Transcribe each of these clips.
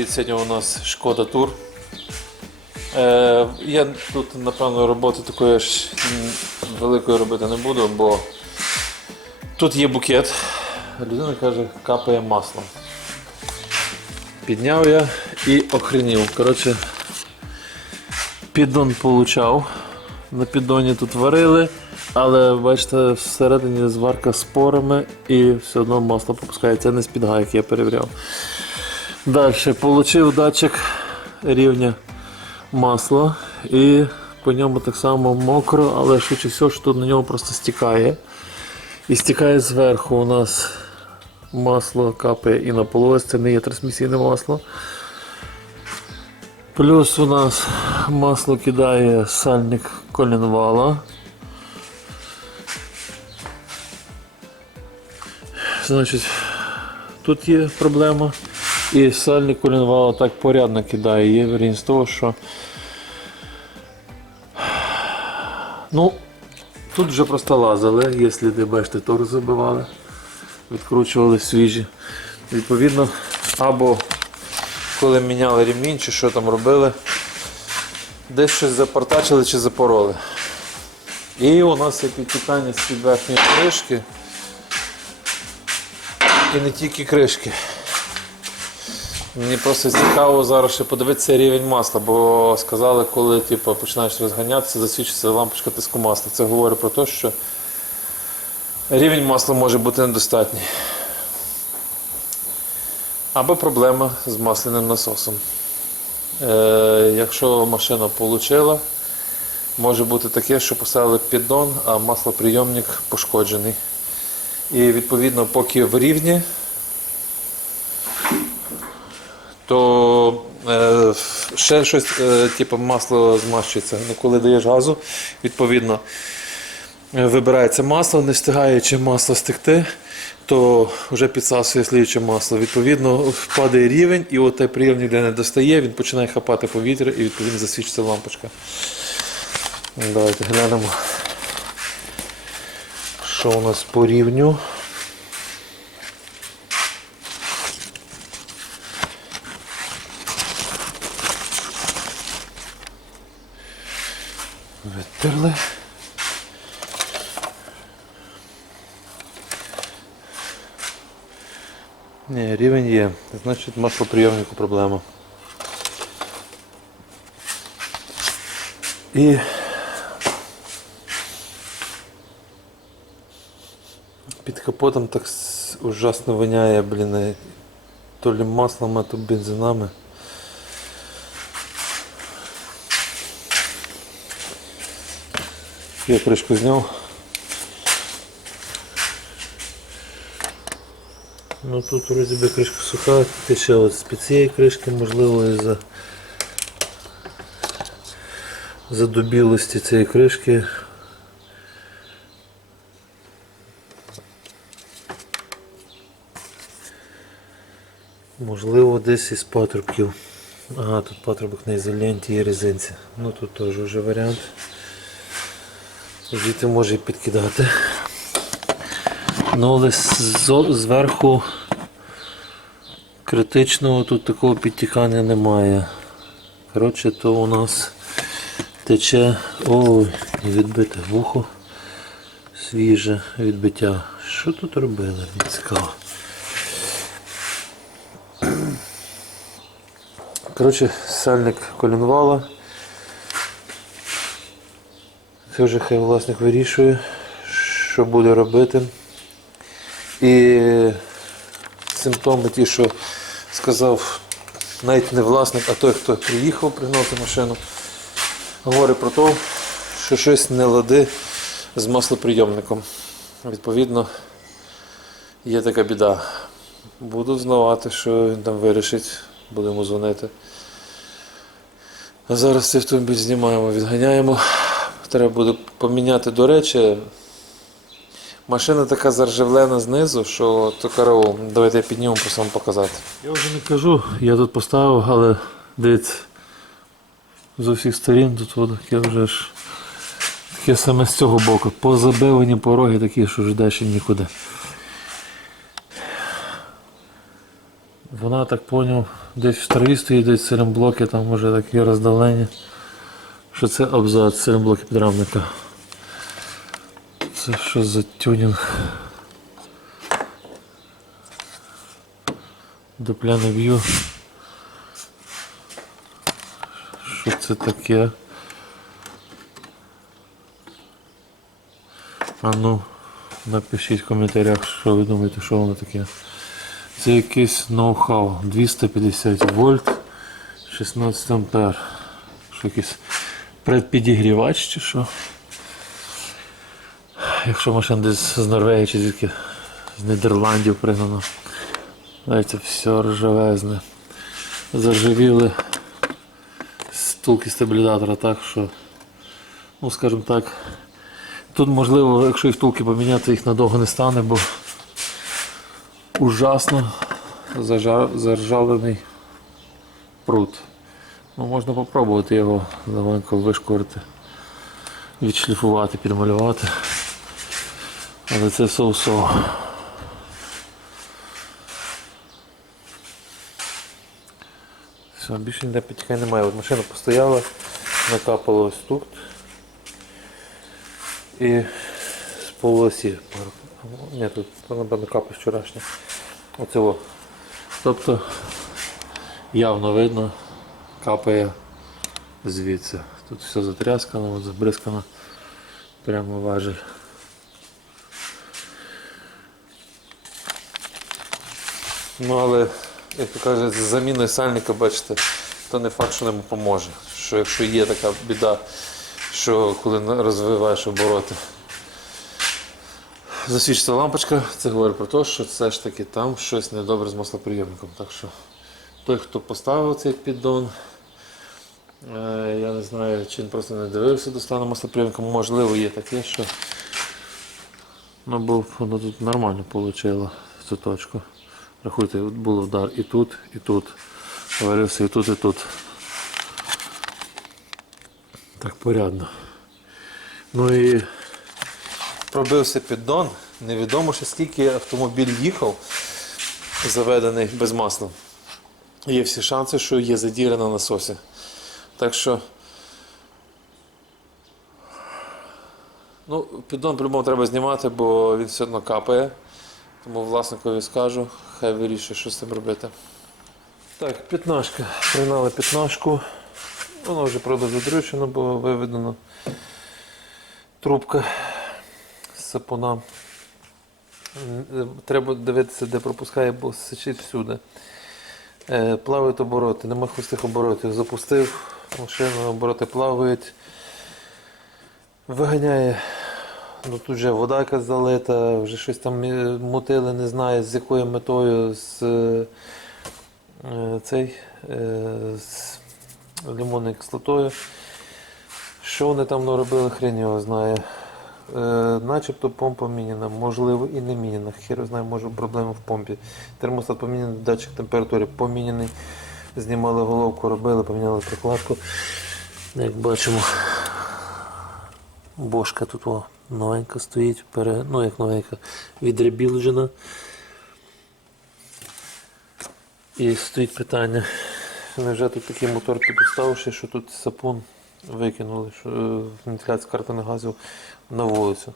Привіт, сьогодні у нас Шкода Тур. Е, я тут, напевно, роботи такої м, великої робити не буду, бо тут є букет. Людина каже, капає маслом. Підняв я і охренів. Коротше, піддон получав. На піддоні тут варили, але бачите, всередині зварка з порами і все одно масло попускається. Це не з-під гайки, я перевіряв. Далі отримав датчик рівня масла і по ньому так само мокро, але швидше всього, що тут на нього просто стікає. І стікає зверху у нас масло капає і на полось, це не є трансмісійне масло. Плюс у нас масло кидає сальник колінвала. Значить, тут є проблема. І сальник колінвала так порядно кидає. Є з того, що. Ну, тут вже просто лазили, є сліди, бачите, тор забивали, відкручували свіжі. Відповідно, або коли міняли ремінь, чи що там робили, десь щось запортачили чи запороли. І у нас є підтікання з-під верхньої кришки. І не тільки кришки. Мені просто цікаво зараз ще подивитися рівень масла, бо сказали, коли типу, починаєш розганятися, засвідчиться лампочка тиску масла. Це говорить про те, що рівень масла може бути недостатній. Або проблема з масляним насосом. Е, якщо машина отримала, може бути таке, що поставили піддон, а маслоприйомник пошкоджений. І відповідно, поки в рівні, то е, ще щось, е, типу масло змащується. Ну, коли даєш газу, відповідно е, вибирається масло, не встигає чи масло стекти, то вже підсасує слідче масло. Відповідно, впадає рівень, і от той прийомник, де не достає, він починає хапати повітря і відповідно засвічиться лампочка. Давайте глянемо, що у нас по рівню. Витерли. Ні, рівень є. Значить маслоприйомнику проблема. І під капотом так ужасно воняє, блін, то лі маслом, а то бензинами. Я кришку зняв. Ну тут вроді би кришка суха, тече от з-під цієї кришки, можливо, із-за задубілості цієї кришки. Можливо, десь із патрубків. Ага, тут патрубок на ізоленті і резинці. Ну тут теж вже варіант. Звідти може підкидати. Ну, але зверху критичного тут такого підтікання немає. Коротше, то у нас тече ой, відбите вухо. Свіже відбиття. Що тут робили? Цікаво. Коротше, сальник колінвала. Це вже хай власник вирішує, що буде робити. І симптоми ті, що сказав навіть не власник, а той, хто приїхав пригнати машину, говорить про те, що щось не лади з маслоприйомником. Відповідно, є така біда. Буду знавати, що він там вирішить, будемо дзвонити. А зараз цей автомобіль знімаємо, відганяємо. Треба буде поміняти, до речі. Машина така заржавлена знизу, що то караул. Давайте я підніму, просто вам показати. Я вже не кажу, я тут поставив, але дивіться, з усіх сторін тут воно таке вже ж таке саме з цього боку. Позабивані пороги такі, що вже далі нікуди. Вона так поняв, десь в старій стоїть, десь серемблоки, там може такі роздалення. Що це абзац серемблоки підрамника. Це що за тюнінг? Дупля не б'ю. Що це таке? А ну, напишіть в коментарях, що ви думаєте, що воно таке. Це якийсь ноу-хау. 250 вольт, 16 ампер. Що якийсь предпідігрівач чи що? Якщо машина десь з Норвегії чи звідки з Нідерландів пригнана. Знаєте, все ржавезне. Заржавіли стулки стабілізатора так, що, ну скажімо так, тут можливо, якщо і втулки поміняти, їх надовго не стане, бо ужасно заржавлений прут. Ну, можна попробувати його легонько вишкорити, відшліфувати, підмалювати. Але це соу-соу. Все, більше ніде підтікай немає. От машина постояла, накапало ось тут. І з полосі. Ні, тут напевно капа вчорашня. Оце. Тобто явно видно, капає звідси. Тут все затряскано, забризкано прямо важель. Ну але, як то кажуть, з заміною сальника, бачите, то не факт, що нам поможе. Що якщо є така біда, що коли розвиваєш обороти, засвічиться лампочка, це говорить про те, що все ж таки там щось недобре з маслоприємником. Так що той, хто поставив цей піддон, е, я не знаю, чи він просто не дивився до стану маслоприємника, можливо, є таке, що ну, бо воно тут нормально вийшло в цю точку. Рахуйте, було вдар і тут, і тут. Варився і тут, і тут. Так порядно. Ну і пробився піддон. Невідомо ще скільки автомобіль їхав, заведений без масла. Є всі шанси, що є задіра на насосі. Так що. Ну, піддон по-любому треба знімати, бо він все одно капає. Тому власникові скажу, хай вирішує, що з цим робити. Так, п'ятнашка. Пригнали п'ятнашку. Воно вже правда задрючено, бо виведено трубка з сапуна. Треба дивитися, де пропускає, бо сичить всюди. Е, Плавають обороти, нема хвостих оборотів. Запустив машину, обороти плавають. Виганяє Ну тут вже вода якась залита, вже щось там е, мутили, не знаю з якою метою, з е, цей з лимонною кислотою. Що вони там наробили, хрен його знає. Е, начебто помпа міняна, можливо і не міняна. Хер знає, може проблема в помпі. Термостат поміняний, датчик температури поміняний. Знімали головку, робили, поміняли прокладку. Як бачимо, Бошка тут о, новенька стоїть, пере, ну як новенька, відребілджена. І стоїть питання, невже тут такий мотор підоставивши, що тут сапун викинули, е, вентиляція картоних газів на вулицю.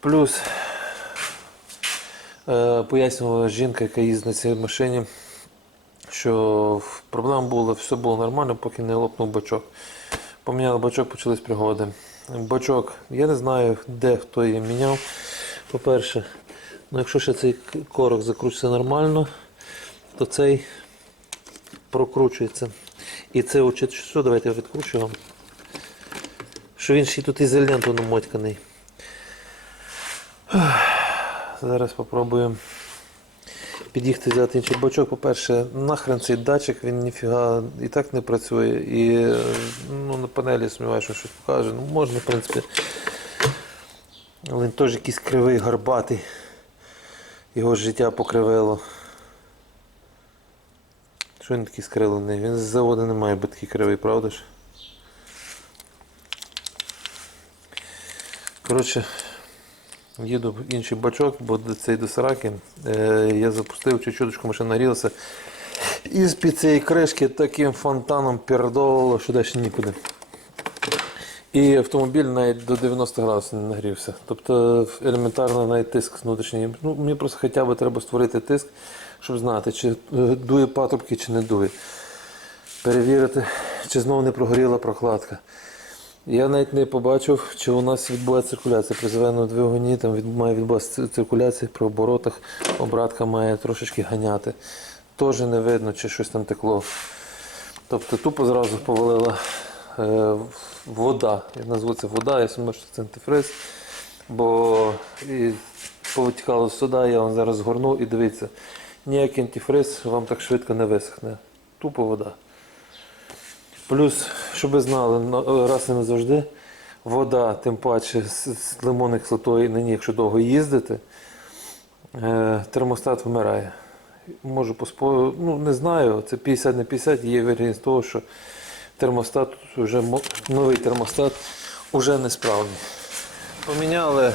Плюс е, пояснювала жінка, яка їздить на цій машині, що проблема була, все було нормально, поки не лопнув бачок. Поміняли бачок, почались пригоди. Бачок, я не знаю, де хто її міняв. По-перше, ну якщо ще цей корок закручується нормально, то цей прокручується. І це очі, що, давайте я відкручу вам. Що він ще тут ізоленту намотьканий. Зараз спробуємо під'їхати взяти інший бачок. По-перше, нахрен цей датчик, він ніфіга і так не працює. І ну, на панелі сумніваюся, що щось покаже. Ну, можна, в принципі. Але він теж якийсь кривий, гарбатий. Його життя покривило. Що він такий скрилений? Він з заводу не має бути такий кривий, правда ж? Коротше, Їду інший бачок, бо цей до Сараки е, я запустив чи чуточку машина нагрілася. І з-під цієї кришки таким фонтаном пердолило, що далі нікуди. І автомобіль навіть до 90 градусів не нагрівся. Тобто елементарно навіть тиск внутрішній. Ну, мені просто хоча б треба створити тиск, щоб знати, чи е, дує патрубки, чи не дує. Перевірити, чи знову не прогоріла прокладка. Я навіть не побачив, чи у нас відбувається циркуляція. При заведеному двигуні там має відбуватися циркуляція при оборотах, обратка має трошечки ганяти. Теж не видно, чи щось там текло. Тобто тупо зразу повалила е, вода. Я назву це вода, я сумнів, що це антифриз. Бо і повитікало сюди, я вам зараз згорну і дивіться, ніякий антифриз вам так швидко не висохне. Тупо вода. Плюс, щоб ви знали, раз і не завжди, вода, тим паче з, лимонних кислотою на ній, якщо довго їздити, е, термостат вмирає. Можу поспо... ну не знаю, це 50 на 50, є вірогідність того, що термостат вже новий термостат вже несправний. Поміняли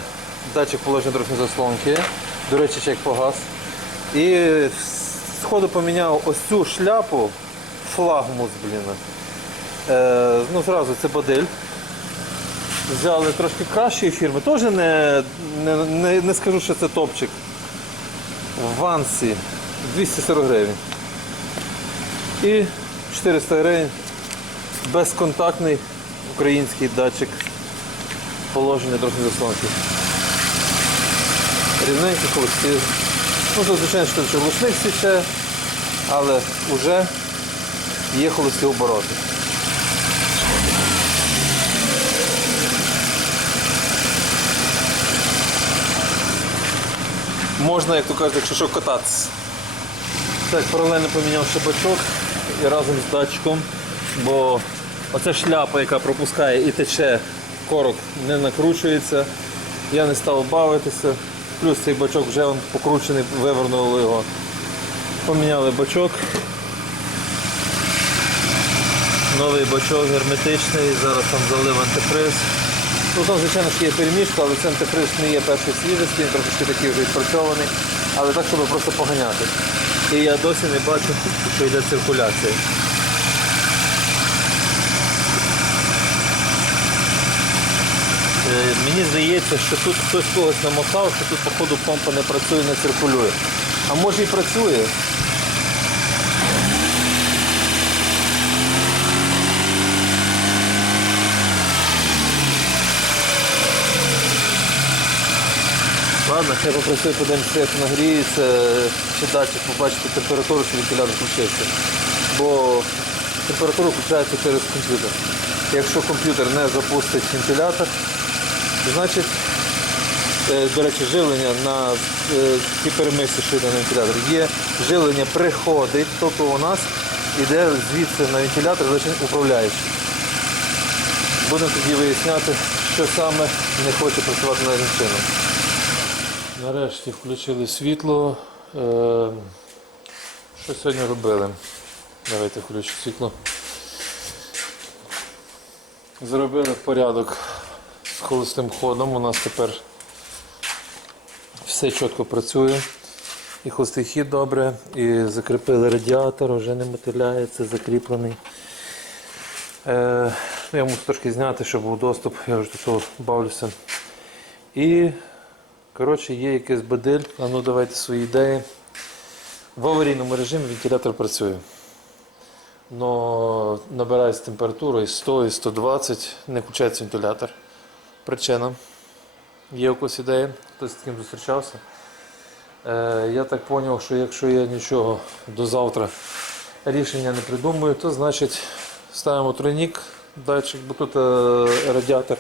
датчик положення дорожньої заслонки, до речі, чек погас. І сходу поміняв ось цю шляпу, флагмус, блін. Е, ну, зразу це модель. Взяли трошки кращої фірми. Теж не, не, не, не скажу, що це топчик. В Вансі 240 гривень. І 400 гривень безконтактний український датчик положення дорожньої заслонки. Рівненькі холості. Ну, тут, звичайно, що це глушник січе, але вже є холості обороти. Можна, як то кажуть, якщо що, кататися. Так, паралельно поміняв ще бачок і разом з датчиком, бо оця шляпа, яка пропускає і тече, корок не накручується. Я не став бавитися. Плюс цей бачок вже он покручений, вивернули його. Поміняли бачок. Новий бачок герметичний, зараз там залив антифриз. Ну там, звичайно, ж є перемішка, але це антифриз не є першої свіжості, він трошки такий вже відпрацьований, але так, щоб просто поганяти. І я досі не бачу, що йде циркуляція. Мені здається, що тут хтось когось намотав, що тут, походу, помпа не працює, не циркулює. А може і працює. Ладно, ще попросив подивимося, як нагріється, чи датчик побачити температуру, чи вентилятор включився. Бо температура включається через комп'ютер. Якщо комп'ютер не запустить вентилятор, значить, е, до речі, живлення на е, ті перемисті, що на вентилятор, є живлення приходить, тобто у нас йде звідси на вентилятор лише управляючий. Будемо тоді виясняти, що саме не хоче працювати належним чином. Нарешті включили світло. Е, Що сьогодні робили? Давайте включу світло. Зробили порядок холостим ходом. У нас тепер все чітко працює. І холостий хід добре, і закріпили радіатор, вже не мотиляється, закріплений. Е, ну, я мушу трошки зняти, щоб був доступ, я вже до цього бавлюся. І Коротше, є якийсь бадиль. А ну давайте свої ідеї. В аварійному режимі вентилятор працює. Но набирається температура і 100, і 120, не включається вентилятор. Причина. Є якась ідея, хтось з таким зустрічався. Е, я так зрозумів, що якщо я нічого до завтра рішення не придумаю, то значить ставимо тройник, датчик, бо тут е, радіатор.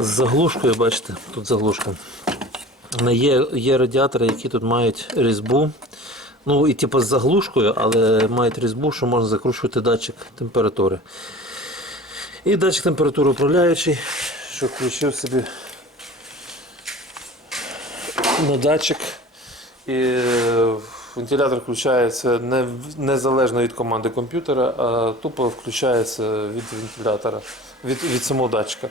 З заглушкою, бачите, тут заглушка. Є, є радіатори, які тут мають різьбу. Ну і типу з заглушкою, але мають різьбу, що можна закручувати датчик температури. І датчик температури управляючий, що включив собі на датчик. І е, вентилятор включається не, незалежно від команди комп'ютера, а тупо включається від вентилятора, від, від самого датчика.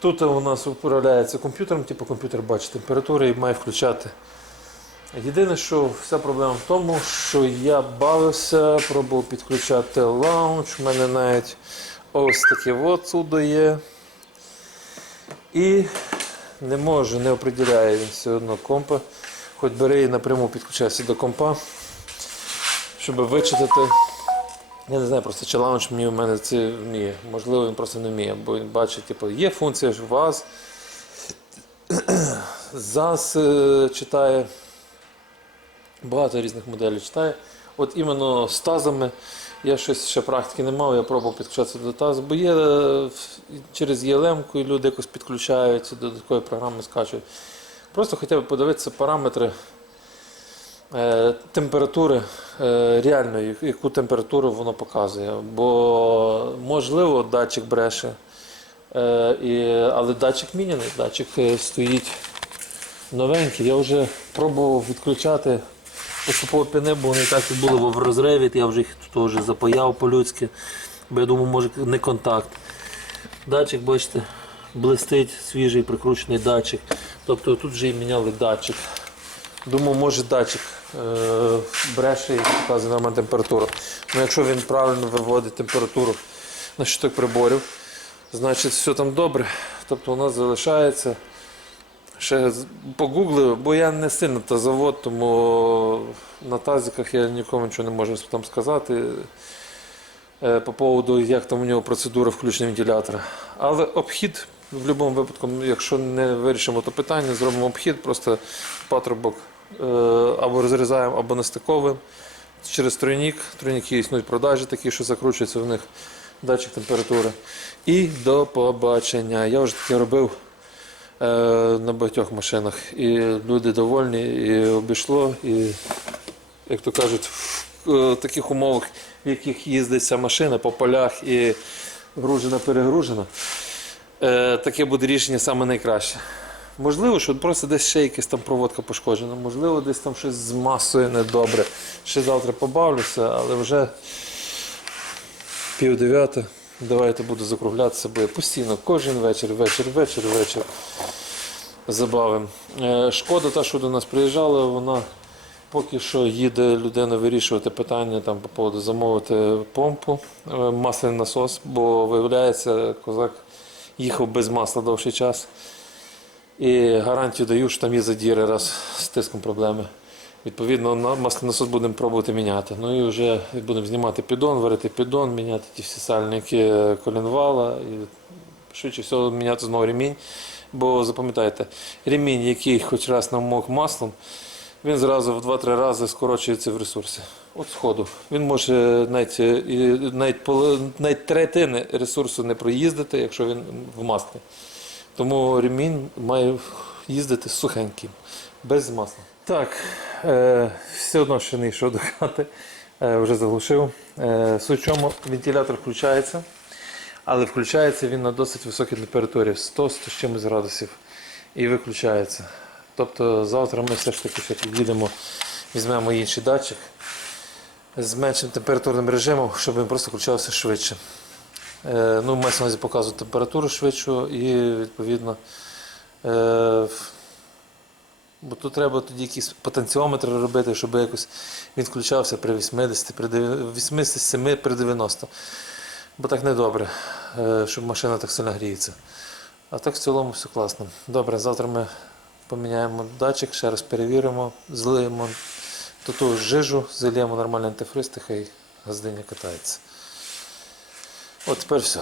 Тут у нас управляється комп'ютером, типу комп'ютер бачить температуру і має включати. Єдине, що вся проблема в тому, що я бавився, пробував підключати лаунч, у мене навіть ось таке от судо є. І не може, не определяє він все одно компа. Хоч бери і напряму підключайся до компа, щоб вичитати. Я не знаю просто, чи лаунч мені в мене це вміє. Можливо, він просто не вміє, бо він бачить, типу, є функція ж ВАЗ. ЗАЗ е, читає. Багато різних моделей читає. От іменно з тазами я щось ще практики не мав, я пробував підключатися до тазу, бо є е, через ЄЛМ люди якось підключаються, додаткові програми скачують. Просто хотів би подивитися параметри е, температури, е, реально, яку температуру воно показує. Бо можливо датчик бреше, е, і, але датчик міняний, датчик е, стоїть новенький. Я вже пробував відключати поступово піни, бо вони так були в розриві, я вже їх тут запаяв по-людськи, бо я думаю, може не контакт. Датчик, бачите, блистить, свіжий прикручений датчик. Тобто тут вже і міняли датчик. Думаю, може датчик е, бреше і показує нормальну температуру. Ну, якщо він правильно виводить температуру на щиток приборів, значить все там добре. Тобто у нас залишається. Ще погуглив, бо я не сильно та завод, тому на тазиках я нікому нічого не можу там сказати е, по поводу, як там у нього процедура включення вентилятора. Але обхід в будь-якому випадку, якщо не вирішимо то питання, зробимо обхід, просто патрубок е, або розрізаємо, або настиковуємо через тройник. Тройники існують продажі такі, що закручується в них датчик температури. І до побачення. Я вже таке робив на багатьох машинах. І люди довольні, і обійшло, і, як то кажуть, в е, таких умовах, в яких їздить ця машина по полях і гружена, перегружена, е, таке буде рішення саме найкраще. Можливо, що просто десь ще якась там проводка пошкоджена, можливо, десь там щось з масою недобре. Ще завтра побавлюся, але вже пів дев'яте. Давайте буду закруглятися, бо я постійно кожен вечір, вечір, вечір, вечір забавим. Е, Шкода, та, що до нас приїжджала, вона поки що їде людина вирішувати питання там, по поводу замовити помпу, е, масляний насос, бо виявляється, козак їхав без масла довший час. І гарантію даю, що там є задіри раз з тиском проблеми. Відповідно, на масляний насос будемо пробувати міняти. Ну і вже будемо знімати піддон, варити піддон, міняти ті всі сальники колінвала і швидше всього міняти знову ремінь. Бо запам'ятайте, ремінь, який хоч раз намок маслом, він зразу в 2-3 рази скорочується в ресурсі. От сходу. Він може навіть, е, навіть, навіть третини ресурсу не проїздити, якщо він в маслі. Тому ремінь має їздити сухеньким, без масла. Так, е, все одно ще не йшов до хати, е, вже заглушив. Е, суть чому вентилятор включається, але включається він на досить високій температурі 100-100 з чимось градусів і виключається. Тобто завтра ми все ж таки ще під'їдемо, візьмемо інший датчик з меншим температурним режимом, щоб він просто включався швидше. Е, ну, увазі показувати температуру швидшу і відповідно. Е, бо тут треба тоді якісь потенціометри робити, щоб якось він включався при 80, при 87, при 90. Бо так не добре, е, щоб машина так сильно гріється. А так в цілому все класно. Добре, завтра ми поміняємо датчик, ще раз перевіримо, злиємо ту жижу, зальємо нормальний антифриз, хай газдиня катається. От тепер все.